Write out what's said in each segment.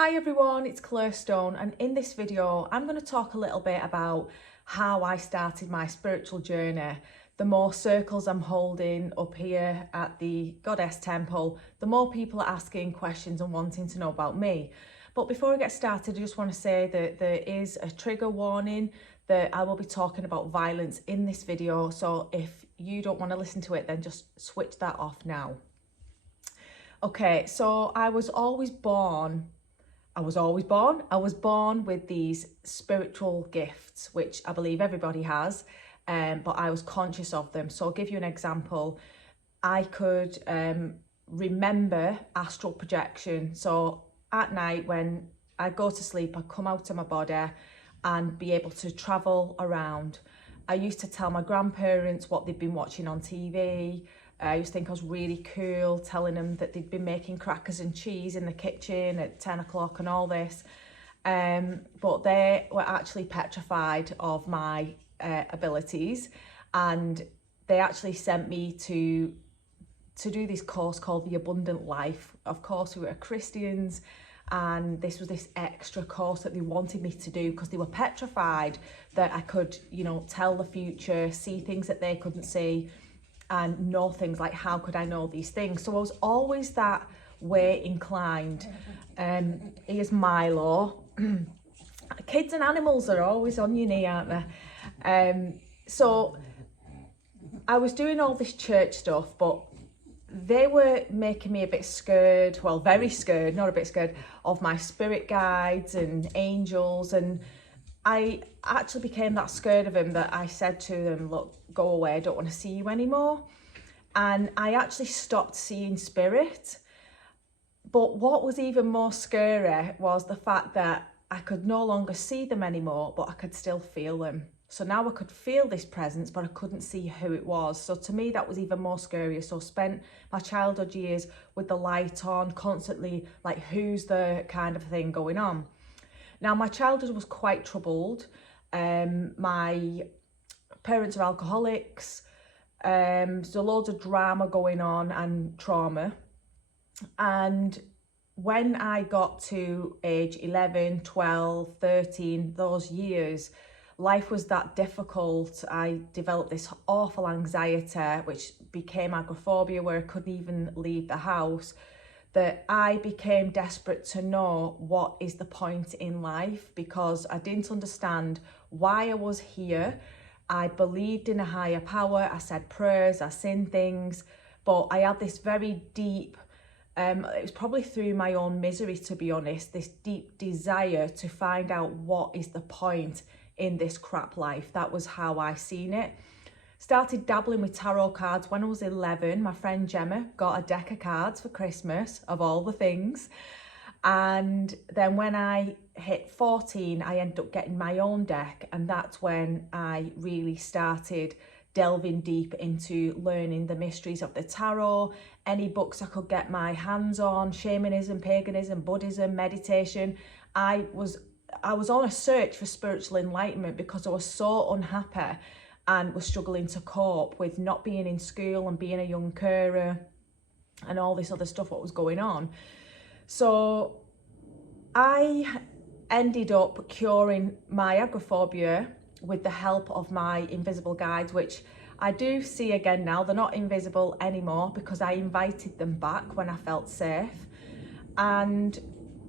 Hi everyone, it's Claire Stone, and in this video I'm going to talk a little bit about how I started my spiritual journey. The more circles I'm holding up here at the Goddess Temple, the more people are asking questions and wanting to know about me. But before I get started, I just want to say that there is a trigger warning that I will be talking about violence in this video, so if you don't want to listen to it, then just switch that off now. Okay, so I was born with these spiritual gifts, which I believe everybody has, but I was conscious of them. So I'll give you an example. I could remember astral projection. So at night when I go to sleep, I come out of my body and be able to travel around. I used to tell my grandparents what they'd been watching on TV. I used to think I was really cool, telling them that they'd been making crackers and cheese in the kitchen at 10 o'clock and all this. But they were actually petrified of my abilities, and they actually sent me to do this course called The Abundant Life. Of course, we were Christians, and this was this extra course that they wanted me to do because they were petrified that I could, tell the future, see things that they couldn't see, and know things like, how could I know these things? So I was always that way inclined. Here's Milo. Kids and animals are always on your knee, aren't they? So I was doing all this church stuff, but they were making me a bit scared, well, very scared, not a bit scared, of my spirit guides and angels. And I actually became that scared of him that I said to them, look, go away, I don't want to see you anymore. And I actually stopped seeing spirit. But what was even more scary was the fact that I could no longer see them anymore, but I could still feel them. So now I could feel this presence, but I couldn't see who it was. So to me, that was even more scary. So I spent my childhood years with the light on, constantly like, who's the kind of thing going on. Now, my childhood was quite troubled. My parents are alcoholics. So loads of drama going on and trauma. And when I got to age 11, 12, 13, those years, life was that difficult. I developed this awful anxiety, which became agoraphobia, where I couldn't even leave the house, that I became desperate to know what is the point in life, because I didn't understand why I was here. I believed in a higher power. I said prayers, I seen things, but I had this very deep, it was probably through my own misery, to be honest, this deep desire to find out what is the point in this crap life. That was how I seen it. Started dabbling with tarot cards when I was 11. My friend Gemma got a deck of cards for Christmas, of all the things. And then when I hit 14, I ended up getting my own deck. And that's when I really started delving deep into learning the mysteries of the tarot, any books I could get my hands on, shamanism, paganism, Buddhism, meditation. I was on a search for spiritual enlightenment because I was so unhappy and was struggling to cope with not being in school and being a young carer and all this other stuff, what was going on. So I ended up curing my agoraphobia with the help of my invisible guides, which I do see again now. They're not invisible anymore because I invited them back when I felt safe. And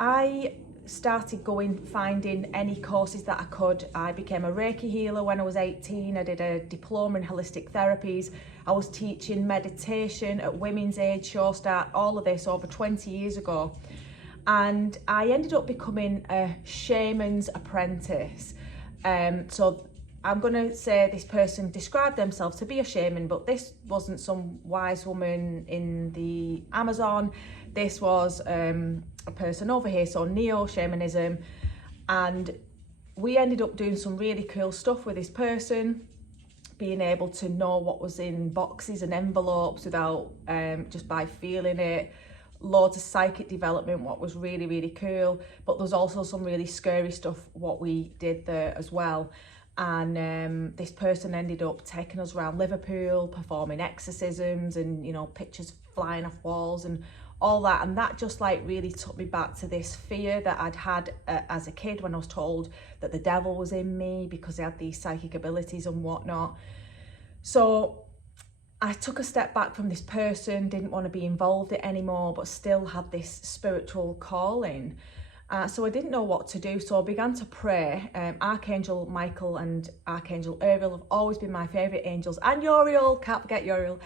I started finding any courses that I could. I became a Reiki healer when I was 18. I did a diploma in holistic therapies. I was teaching meditation at Women's Aid, Show Start, all of this over 20 years ago. And I ended up becoming a shaman's apprentice. So I'm going to say this person described themselves to be a shaman, but this wasn't some wise woman in the Amazon. This was a person over here, so neo-shamanism. And we ended up doing some really cool stuff with this person, being able to know what was in boxes and envelopes without, just by feeling it. Loads of psychic development, what was really, really cool. But there's also some really scary stuff, what we did there as well. And this person ended up taking us around Liverpool, performing exorcisms and, pictures flying off walls and all that. And that just like really took me back to this fear that I'd had as a kid when I was told that the devil was in me because I had these psychic abilities and whatnot. So I took a step back from this person, didn't want to be involved in it anymore, but still had this spiritual calling. So I didn't know what to do, so I began to pray. Archangel Michael and Archangel Uriel have always been my favourite angels, and Uriel, can't forget Uriel.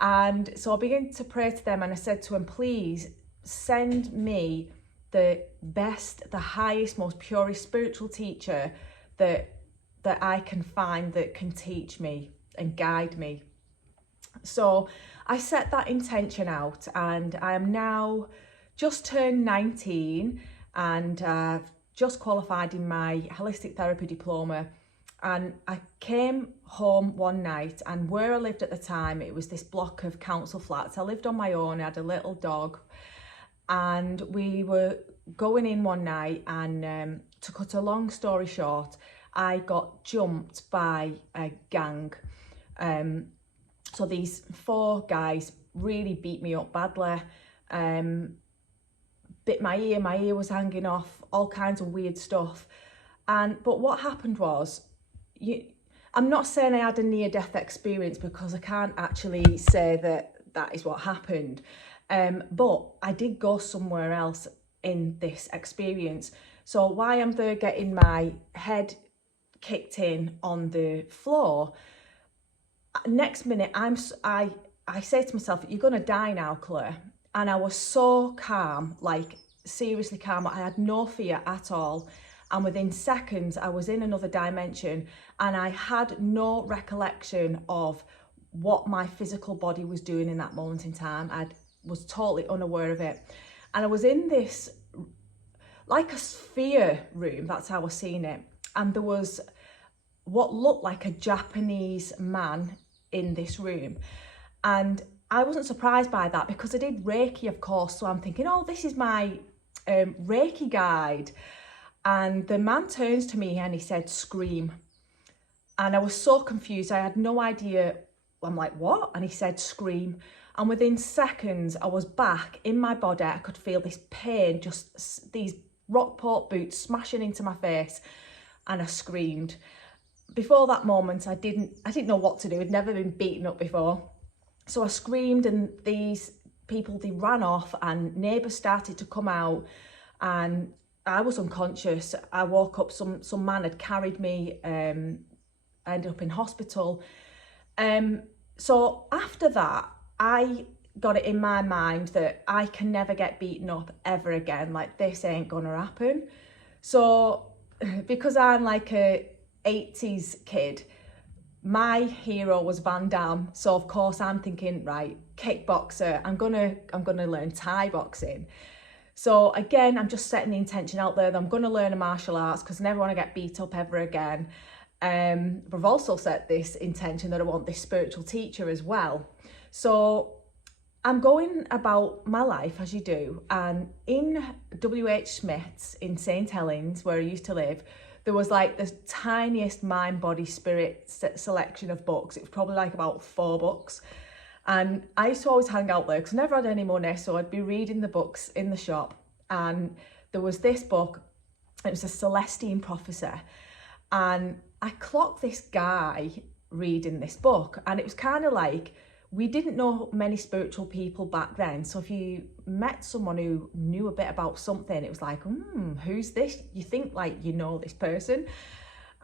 And so I began to pray to them, and I said to them, please send me the best, the highest, most purest spiritual teacher that I can find that can teach me and guide me. So I set that intention out, and I am now just turned 19 and just qualified in my holistic therapy diploma. And I came home one night, and where I lived at the time, it was this block of council flats. I lived on my own, I had a little dog, and we were going in one night, and to cut a long story short, I got jumped by a gang. So these 4 guys really beat me up badly, bit my ear was hanging off, all kinds of weird stuff. But what happened was, I'm not saying I had a near-death experience because I can't actually say that is what happened. But I did go somewhere else in this experience. So while I'm there getting my head kicked in on the floor, next minute I say to myself, you're gonna die now, Claire. And I was so calm, like seriously calm. I had no fear at all. And within seconds, I was in another dimension, and I had no recollection of what my physical body was doing in that moment in time. I was totally unaware of it. And I was in this, like a sphere room, that's how I seen it. And there was what looked like a Japanese man in this room. And I wasn't surprised by that because I did Reiki, of course. So I'm thinking, oh, this is my Reiki guide. And the man turns to me and he said, scream. And I was so confused. I had no idea. I'm like, what? And he said, scream. And within seconds, I was back in my body. I could feel this pain, just these Rockport boots smashing into my face. And I screamed. Before that moment, I didn't know what to do. I'd never been beaten up before. So I screamed, and these people, they ran off, and neighbours started to come out, and I was unconscious. I woke up, some man had carried me, I ended up in hospital. So after that, I got it in my mind that I can never get beaten up ever again. Like, this ain't gonna happen. So because I'm like a 80s kid, my hero was Van Damme. So of course I'm thinking, right, kickboxer, I'm gonna learn Thai boxing. So again, I'm just setting the intention out there that I'm going to learn a martial arts because I never want to get beat up ever again. But I've also set this intention that I want this spiritual teacher as well. So I'm going about my life as you do. And in W.H. Smith's in St. Helens, where I used to live, there was like the tiniest mind, body, spirit selection of books. It was probably like about 4 books. And I used to always hang out there because I never had any money, so I'd be reading the books in the shop. And there was this book, it was a Celestine Prophecy. And I clocked this guy reading this book, and it was kind of like, we didn't know many spiritual people back then. So if you met someone who knew a bit about something, it was like, who's this? You think like you know this person.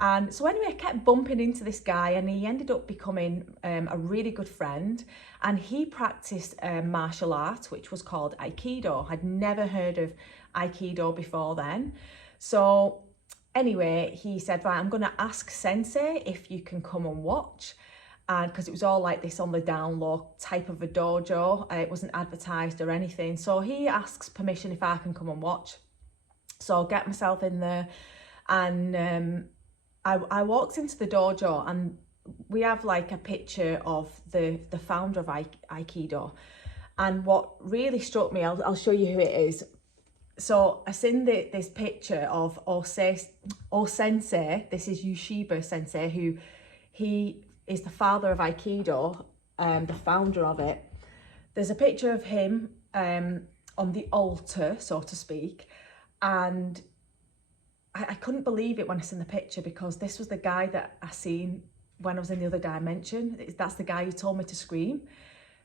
And so anyway, I kept bumping into this guy, and he ended up becoming a really good friend. And he practiced martial arts, which was called Aikido. I'd never heard of Aikido before then. So anyway, he said, right, I'm going to ask Sensei if you can come and watch. And because it was all like this on the down low type of a dojo. It wasn't advertised or anything. So he asks permission if I can come and watch. So I'll get myself in there, and I walked into the dojo, and we have like a picture of the founder of Aikido. And what really struck me, I'll show you who it is. So I seen this picture of Sensei. This is Yoshibo Sensei, who he is the father of Aikido, the founder of it. There's a picture of him on the altar, so to speak, and I couldn't believe it when I seen the picture, because this was the guy that I seen when I was in the other dimension. That's the guy who told me to scream.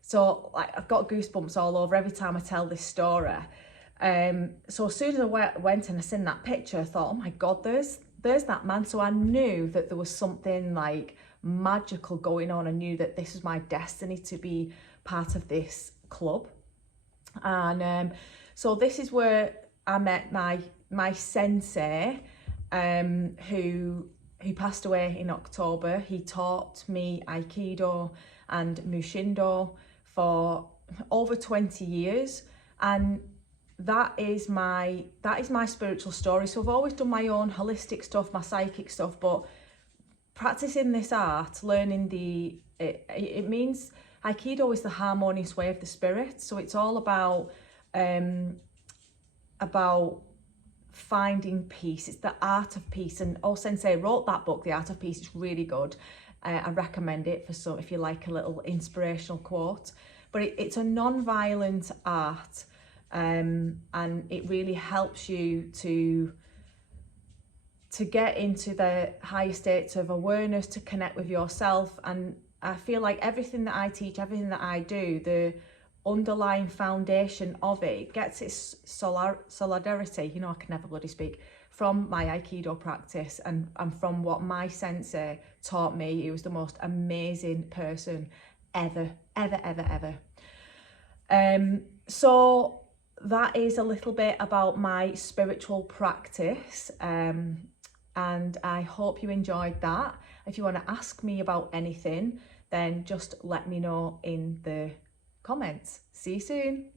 So like, I've got goosebumps all over every time I tell this story. So as soon as I went and I seen that picture, I thought, oh my God, there's that man. So I knew that there was something like magical going on. I knew that this was my destiny to be part of this club. And so this is where I met my sensei, who passed away in October. He taught me Aikido and Mushindo for over 20 years, and that is my spiritual story. So I've always done my own holistic stuff, my psychic stuff, but practicing this art, learning it means Aikido is the harmonious way of the spirit. So it's all about finding peace. It's the art of peace. And Sensei wrote that book, The Art of Peace. It's really good. I recommend it for some, if you like a little inspirational quote. But it's a non-violent art, and it really helps you to get into the higher states of awareness, to connect with yourself. And I feel like everything that I teach, everything that I do, the underlying foundation of it gets its solidarity, you know, I can never bloody speak, from my Aikido practice and from what my sensei taught me. He was the most amazing person ever. So that is a little bit about my spiritual practice, and I hope you enjoyed that. If you want to ask me about anything, then just let me know in the comments. See you soon.